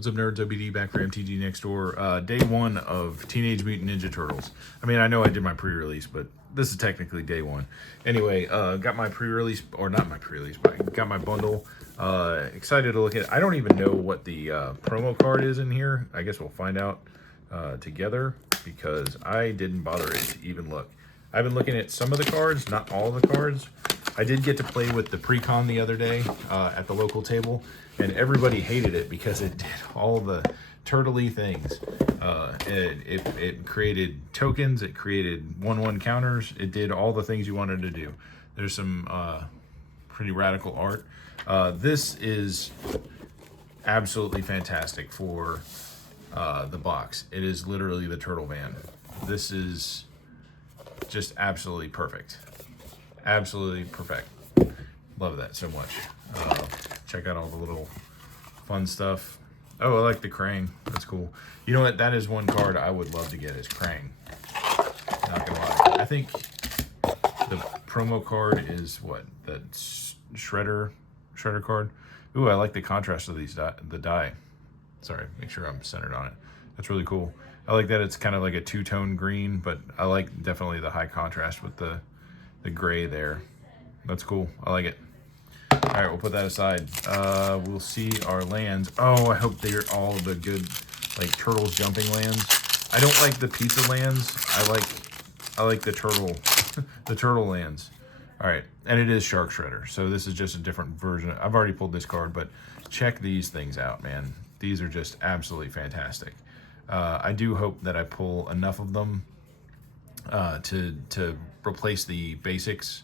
What's up, nerds? OBD back for MTG Next Door. Day one of Teenage Mutant Ninja Turtles. I mean, I know I did my pre-release, but this is technically day one. Anyway, got my pre-release, or not my pre-release, but got my bundle. Excited to look at it. I don't even know what the promo card is in here. I guess we'll find out together, because I didn't bother to even look. I've been looking at some of the cards, not all the cards. I did get to play with the pre-con the other day at the local table, and everybody hated it because it did all the turtley things. It created tokens, it created 1/1 counters, it did all the things you wanted to do. There's some pretty radical art. This is absolutely fantastic for the box. It is literally the Turtle Van. This is just absolutely perfect. Absolutely perfect. Love that so much. Check out all the little fun stuff. Oh, I like the Krang. That's cool. You know what? That is one card I would love to get, is Krang. Not gonna lie. I think the promo card is what? That Shredder card. Ooh, I like the contrast of these the die. Sorry, make sure I'm centered on it. That's really cool. I like that it's kind of like a two-tone green, but I like definitely the high contrast with the gray there. That's cool. I like it. All right, we'll put that aside. We'll see our lands. Oh, I hope they're all the good, like, turtles jumping lands. I don't like the pizza lands. I like the turtle, the turtle lands. All right, and it is Shark Shredder, so this is just a different version. I've already pulled this card, but check these things out, man. These are just absolutely fantastic. I do hope that I pull enough of them to replace the basics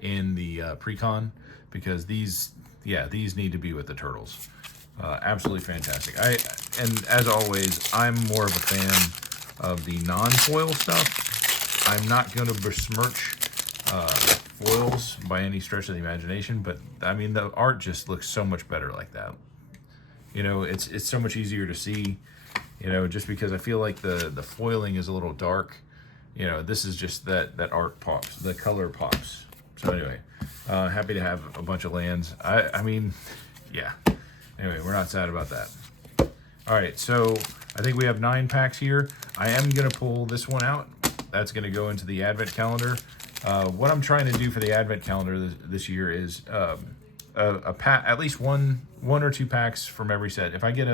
in the pre-con, because these need to be with the turtles. Absolutely fantastic. And as always, I'm more of a fan of the non-foil stuff. I'm not going to besmirch foils by any stretch of the imagination, but I mean, the art just looks so much better like that. You know, it's so much easier to see, you know, just because I feel like the foiling is a little dark. You know, this is just that art pops, the color pops. So anyway, happy to have a bunch of lands. I mean, yeah. Anyway, we're not sad about that. All right, so I think we have 9 packs here. I am going to pull this one out. That's going to go into the advent calendar. What I'm trying to do for the advent calendar this year is a pack, at least one or two packs from every set. If I get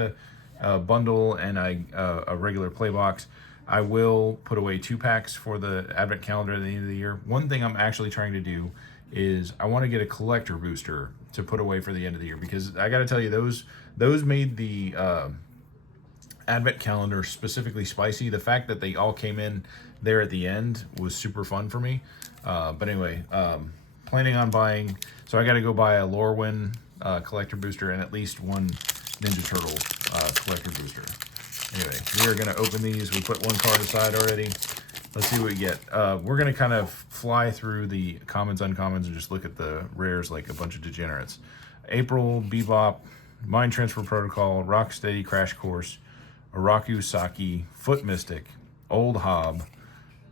a bundle and a regular play box, I will put away 2 packs for the advent calendar at the end of the year. One thing I'm actually trying to do is I want to get a collector booster to put away for the end of the year, because I got to tell you, those made the advent calendar specifically spicy. The fact that they all came in there at the end was super fun for me. But anyway, planning on buying, so I got to go buy a Lorwyn collector booster and at least one Ninja Turtle collector booster. Anyway, we are going to open these. We put one card aside already. Let's see what we get. We're going to kind of fly through the commons, uncommons, and just look at the rares like a bunch of degenerates. April, Bebop, Mind Transfer Protocol, Rocksteady Crash Course, Araku Saki, Foot Mystic, Old Hob,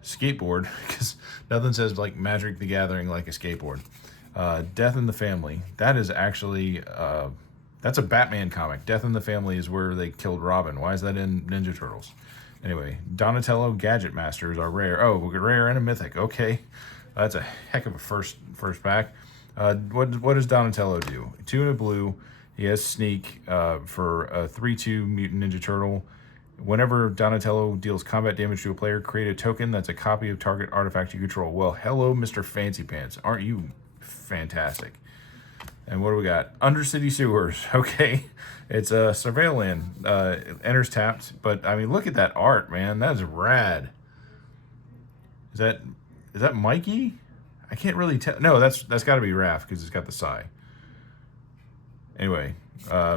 Skateboard, because nothing says like Magic the Gathering like a skateboard. Death in the Family. That is actually... that's a Batman comic. Death in the Family is where they killed Robin. Why is that in Ninja Turtles? Anyway, Donatello Gadget Masters are rare. Oh, we got rare and a mythic. Okay, that's a heck of a first pack. What does Donatello do? 2 and a blue. He has Sneak for a 3/2 Mutant Ninja Turtle. Whenever Donatello deals combat damage to a player, create a token that's a copy of target artifact you control. Well, hello, Mr. Fancy Pants. Aren't you fantastic? And what do we got? Undercity Sewers. Okay. It's a Surveilland. Enters tapped. But, I mean, look at that art, man. That is rad. Is that Mikey? I can't really tell. No, that's got to be Raph, because it's got the Psy. Anyway,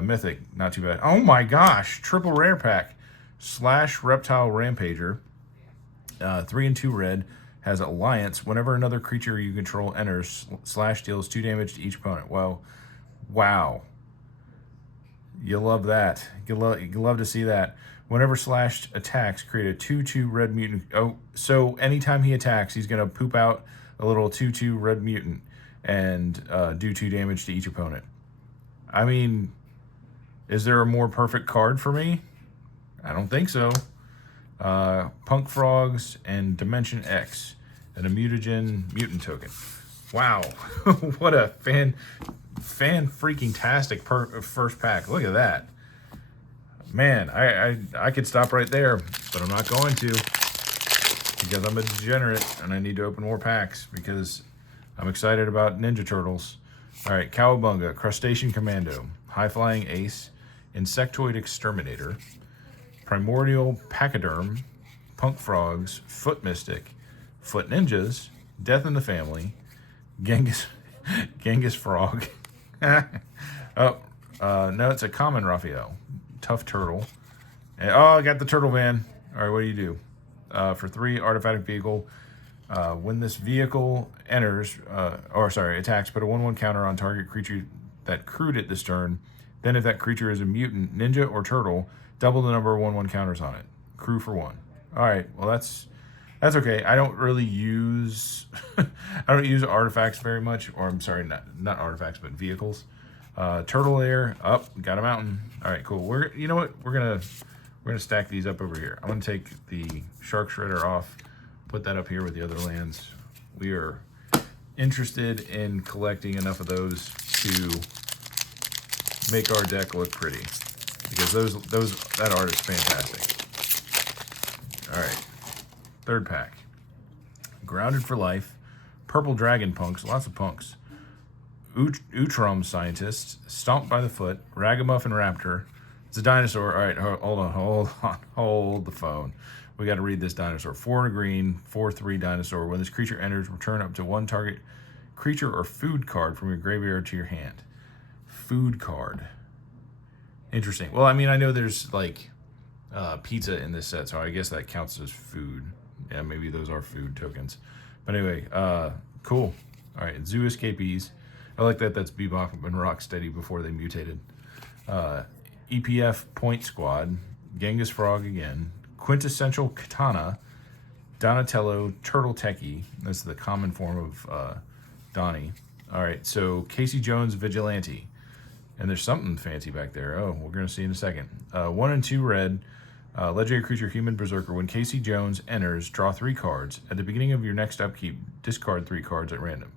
Mythic. Not too bad. Oh, my gosh. Triple rare pack. Slash Reptile Rampager. 3 and 2 red. Has Alliance. Whenever another creature you control enters, Slash deals 2 damage to each opponent. Well, wow. You love that. You love to see that. Whenever Slash attacks, create a 2/2 red mutant. Oh, so anytime he attacks, he's going to poop out a little 2/2 red mutant and do 2 damage to each opponent. I mean, Is there a more perfect card for me? I don't think so. Punk Frogs and Dimension X, and a mutagen mutant token. Wow, what a fan freaking tastic first pack. Look at that. Man, I could stop right there, but I'm not going to, because I'm a degenerate and I need to open more packs because I'm excited about Ninja Turtles. All right, Cowabunga, Crustacean Commando, High Flying Ace, Insectoid Exterminator, Primordial Pachyderm, Punk Frogs, Foot Mystic, Foot Ninjas, Death in the Family, Genghis Frog. No, it's a common Raphael. Tough Turtle. And, I got the Turtle Van. All right, what do you do? For 3, artifact vehicle. When this vehicle enters, attacks, put a 1/1 counter on target creature that crewed it this turn. Then if that creature is a mutant, ninja, or turtle, double the number of 1/1 counters on it. Crew for 1. All right, well that's okay. I don't really use I don't use artifacts very much, or I'm sorry, not artifacts, but vehicles. Turtle lair up, got a mountain. All right, cool. You know what? We're gonna stack these up over here. I'm gonna take the shark shredder off, put that up here with the other lands. We are interested in collecting enough of those to make our deck look pretty, because that art is fantastic. All right, third pack. Grounded for Life, Purple Dragon Punks, lots of punks. Utrum Scientist, Stomped by the Foot, Ragamuffin Raptor. It's a dinosaur. All right, hold the phone. We got to read this dinosaur. 4 green, 4/3 dinosaur. When this creature enters, return up to 1 target creature or food card from your graveyard to your hand. Food card. Interesting. Well, I mean, I know there's like pizza in this set, so I guess that counts as food. Yeah, maybe those are food tokens. But anyway, cool. All right, Zoo Escapees. I like that. That's Bebop and Rocksteady before they mutated. EPF Point Squad, Genghis Frog again, Quintessential Katana, Donatello Turtle Techie. That's the common form of Donnie. All right, so Casey Jones Vigilante. And there's something fancy back there. Oh, we're going to see in a second. 1 and 2 red, legendary creature Human Berserker. When Casey Jones enters, draw 3 cards. At the beginning of your next upkeep, discard 3 cards at random.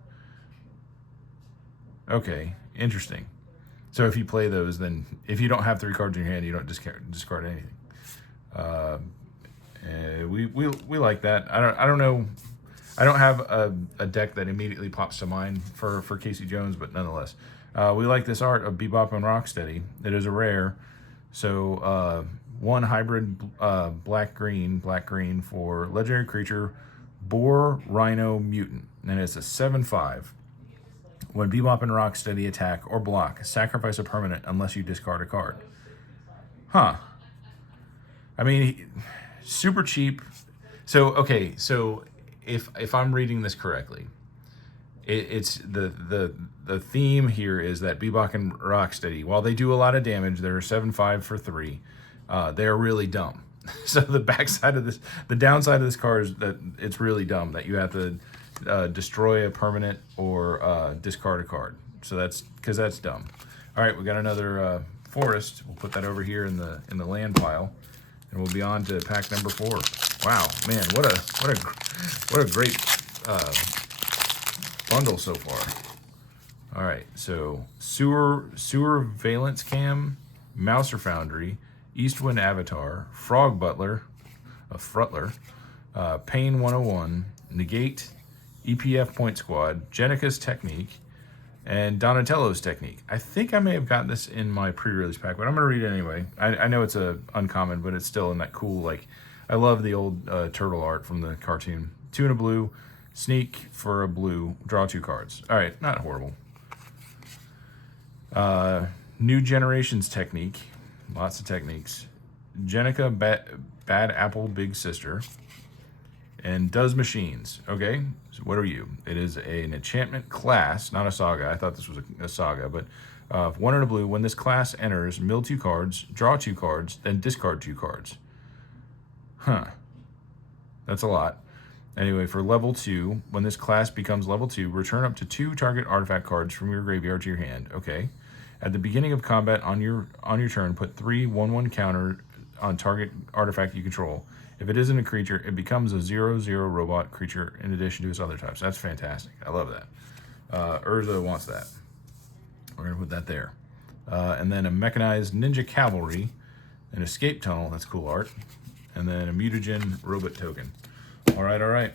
Okay, interesting. So if you play those, then if you don't have 3 cards in your hand, you don't discard anything. We like that. I don't know. I don't have a deck that immediately pops to mind for Casey Jones, but nonetheless, we like this art of Bebop and Rocksteady. It is a rare, so 1 hybrid black green for legendary creature Boar Rhino Mutant, and it's a 7/5. When Bebop and Rocksteady attack or block, sacrifice a permanent unless you discard a card. Huh. I mean, super cheap. So, okay, so if I'm reading this correctly, it's the theme here is that Bebop and Rocksteady, while they do a lot of damage, they're 7/5 for 3. They're really dumb. So the downside of this card is that it's really dumb that you have to destroy a permanent or discard a card. So that's dumb. All right, we got another forest. We'll put that over here in the land pile, and we'll be on to pack number 4. Wow, man, what a great bundle so far. All right, so sewer valence cam, Mouser Foundry, Eastwind Avatar, Frog Butler, a Frutler, Pain 101, Negate, EPF Point Squad, Jenica's Technique, and Donatello's Technique. I think I may have gotten this in my pre-release pack, but I'm going to read it anyway. I know it's a uncommon, but it's still in that cool, like, I love the old turtle art from the cartoon. 2 and a blue, sneak for a blue, draw 2 cards. All right, not horrible. New Generations Technique, lots of techniques. Jenica Bad Apple Big Sister, and Does Machines. Okay, so what are you? It is an enchantment class, not a saga. I thought this was a saga, but 1 and a blue. When this class enters, mill 2 cards, draw 2 cards, then discard 2 cards. Huh. That's a lot. Anyway, for level 2, when this class becomes level 2, return up to 2 target artifact cards from your graveyard to your hand. Okay. At the beginning of combat on your turn, put 3 1/1 counter on target artifact you control. If it isn't a creature, it becomes a 0/0 robot creature in addition to its other types. That's fantastic. I love that. Urza wants that. We're going to put that there. And then a mechanized ninja cavalry, an escape tunnel. That's cool art. And then a mutagen robot token. All right, all right.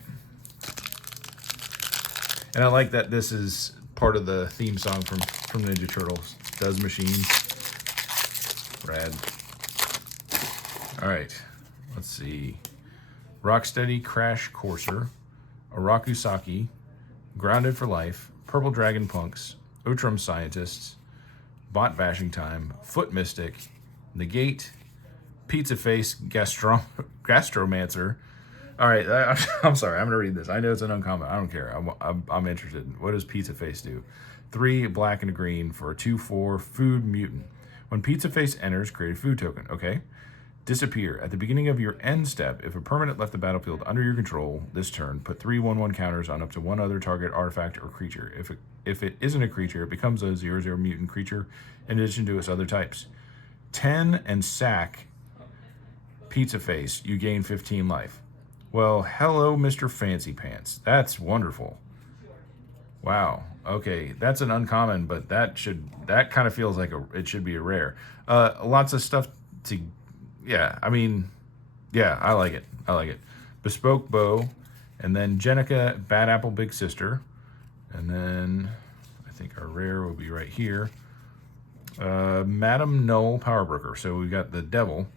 And I like that this is part of the theme song from Ninja Turtles. Does machines. Rad. All right, let's see. Rocksteady Crash Courser, Arakusaki, Grounded for Life, Purple Dragon Punks, Outram Scientists, Bot Bashing Time, Foot Mystic, Negate, Pizza Face Gastromancer. All right, I'm sorry, I'm gonna read this. I know it's an uncommon. I don't care. I'm interested. What does Pizza Face do? 3 black and a green for a 2/4 food mutant. When Pizza Face enters, create a food token. Okay. Disappear. At the beginning of your end step, if a permanent left the battlefield under your control this turn, put 3 1/1 counters on up to one other target artifact or creature. If it isn't a creature, it becomes a 0/0 mutant creature in addition to its other types. 10 and sack Pizza Face, you gain 15 life. Well, hello, Mr. Fancy Pants. That's wonderful. Wow. Okay, that's an uncommon, but that kind of feels like it should be a rare. Lots of stuff to. Yeah, I mean, yeah, I like it. I like it. Bespoke Bow, and then Jenica, Bad Apple Big Sister, and then I think our rare will be right here. Madam Null Power Broker. So we got the Devil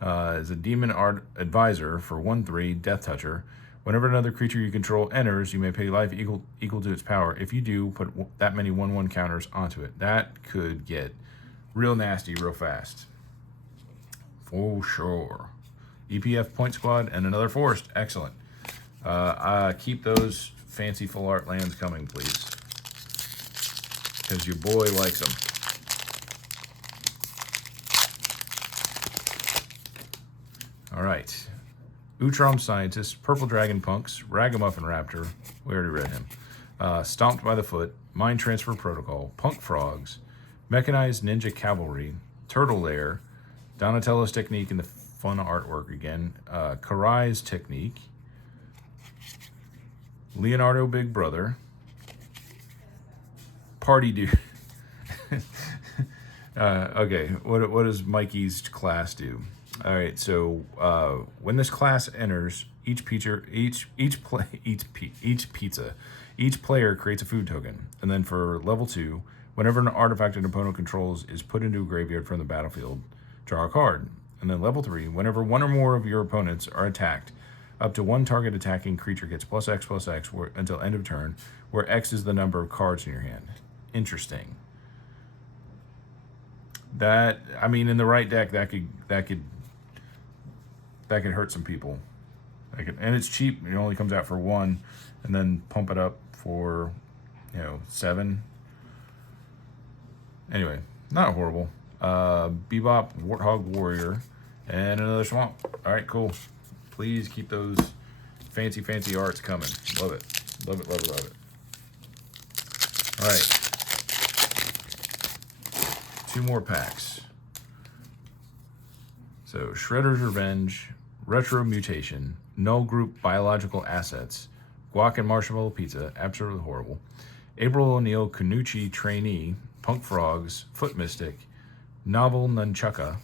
is a Demon Art Advisor for 1/3 Death Toucher. Whenever another creature you control enters, you may pay life equal to its power. If you do, put that many 1/1 counters onto it. That could get real nasty real fast. For sure. EPF Point Squad and another Forest. Excellent. Keep those fancy full art lands coming, please. Because your boy likes them. All right. Outram Scientist, Purple Dragon Punks, Ragamuffin Raptor. We already read him. Stomped by the Foot, Mind Transfer Protocol, Punk Frogs, Mechanized Ninja Cavalry, Turtle Lair, Donatello's Technique and the fun artwork again. Karai's Technique. Leonardo Big Brother. Party Dude. Okay, what does Mikey's class do? All right, so when this class enters, each player creates a food token, and then for level 2, whenever an artifact an opponent controls is put into a graveyard from the battlefield, draw a card. And then level 3, whenever one or more of your opponents are attacked, up to one target attacking creature gets +X/+X until end of turn, where X is the number of cards in your hand. Interesting. That, I mean, in the right deck, that could hurt some people. And it's cheap. It only comes out for 1, and then pump it up for 7. Anyway, not horrible. Bebop, Warthog Warrior, and another Swamp. All right, cool. Please keep those fancy arts coming. Love it. Love it, love it, love it. All right. 2 more packs. So, Shredder's Revenge, Retro Mutation, Null Group Biological Assets, Guac and Marshmallow Pizza, absolutely horrible. April O'Neil Kanuchi Trainee, Punk Frogs, Foot Mystic, Novel Nunchucka,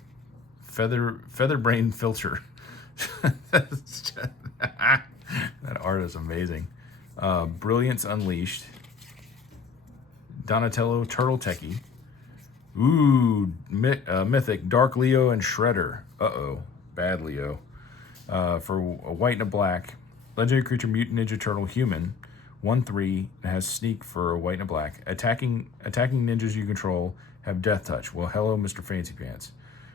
Featherbrain Filter. That art is amazing. Brilliance Unleashed, Donatello Turtle Techie, Mythic Dark Leo and Shredder. Bad Leo. For a white and a black, legendary creature Mutant Ninja Turtle Human, 1/3, and has Sneak for a white and a black. Attacking ninjas you control have Death Touch. Well, hello, Mr. Fancy Pants.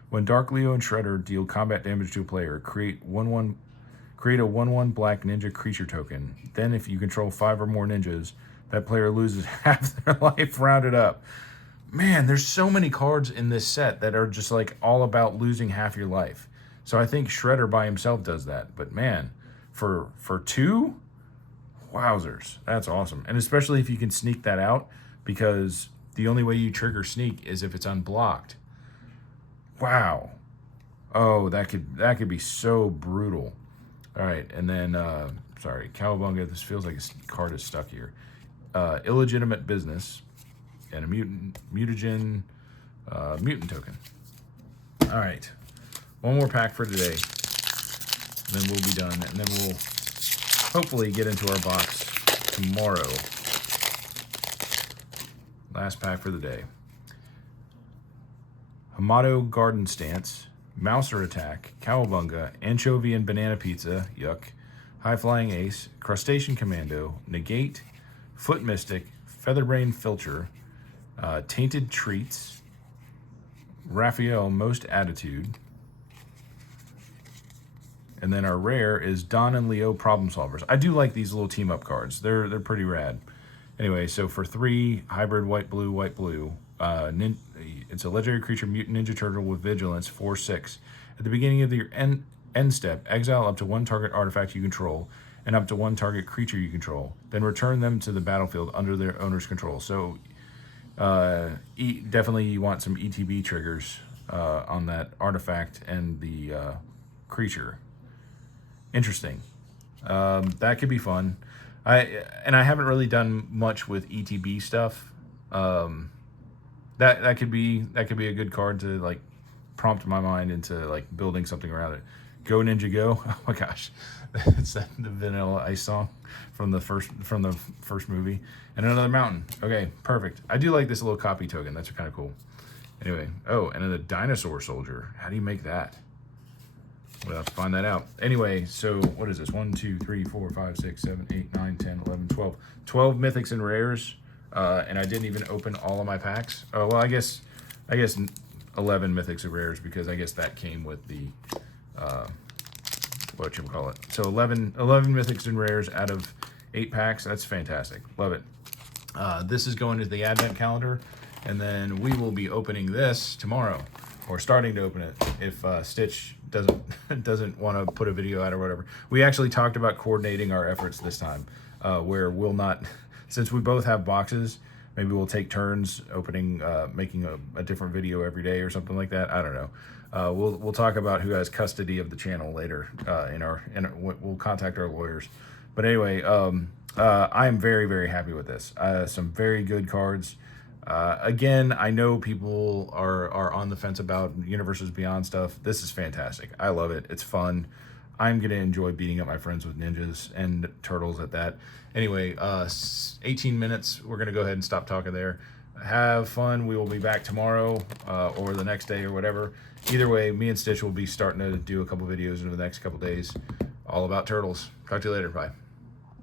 When Dark Leo and Shredder deal combat damage to a player, create a 1/1 black ninja creature token. Then, if you control 5 or more ninjas, that player loses half their life rounded up. Man, there's so many cards in this set that are just like all about losing half your life. So I think Shredder by himself does that. But man, for 2, wowzers, that's awesome. And especially if you can sneak that out, because The only way you trigger sneak is if it's unblocked. Wow. Oh, that could be so brutal. All right, and then sorry, Cowabunga. This feels like a card is stuck here. Illegitimate business and a mutagen mutant token. All right, one more pack for today, then we'll be done, and then we'll hopefully get into our box tomorrow. Last pack for the day. Hamato Garden Stance, Mouser Attack, Cowabunga, Anchovy and Banana Pizza, yuck, High Flying Ace, Crustacean Commando, Negate, Foot Mystic, Featherbrain Filcher, Tainted Treats, Raphael Most Attitude, and then our rare is Don and Leo Problem Solvers. I do like these little team up cards. They're pretty rad. Anyway, so for 3 hybrid white blue, it's a legendary creature, mutant ninja turtle with vigilance, 4/6. At the beginning of your end step, exile up to 1 target artifact you control and up to 1 target creature you control. Then return them to the battlefield under their owner's control. So definitely you want some ETB triggers on that artifact and the creature. Interesting. That could be fun. I haven't really done much with ETB stuff. That could be a good card to like prompt my mind into like building something around it. Go Ninja Go! Oh my gosh, it's the Vanilla Ice song from the first movie. And another mountain. Okay, perfect. I do like this little copy token. That's kind of cool. Anyway, oh, and then the Dinosaur Soldier. How do you make that? We'll have to find that out. Anyway, so what is this? 1, 2, 3, 4, 5, 6, 7, 8, 9, 10, 11, 12. 12 mythics and rares. And I didn't even open all of my packs. Oh, well, I guess 11 mythics and rares because I guess that came with the, what you call it. So 11 mythics and rares out of 8 packs. That's fantastic. Love it. This is going to the advent calendar. And then we will be opening this tomorrow. Or starting to open it if Stitch doesn't want to put a video out or whatever. We actually talked about coordinating our efforts this time, where we'll not, since we both have boxes, maybe we'll take turns opening, making a different video every day or something like that. I don't know. We'll talk about who has custody of the channel later. We'll contact our lawyers. But anyway, I am very, very happy with this. Some very good cards. Again, I know people are on the fence about Universes Beyond stuff. This is fantastic. I love it. It's fun. I'm going to enjoy beating up my friends with ninjas and turtles at that. Anyway, 18 minutes. We're going to go ahead and stop talking there. Have fun. We will be back tomorrow or the next day or whatever. Either way, me and Stitch will be starting to do a couple videos in the next couple days all about turtles. Talk to you later. Bye.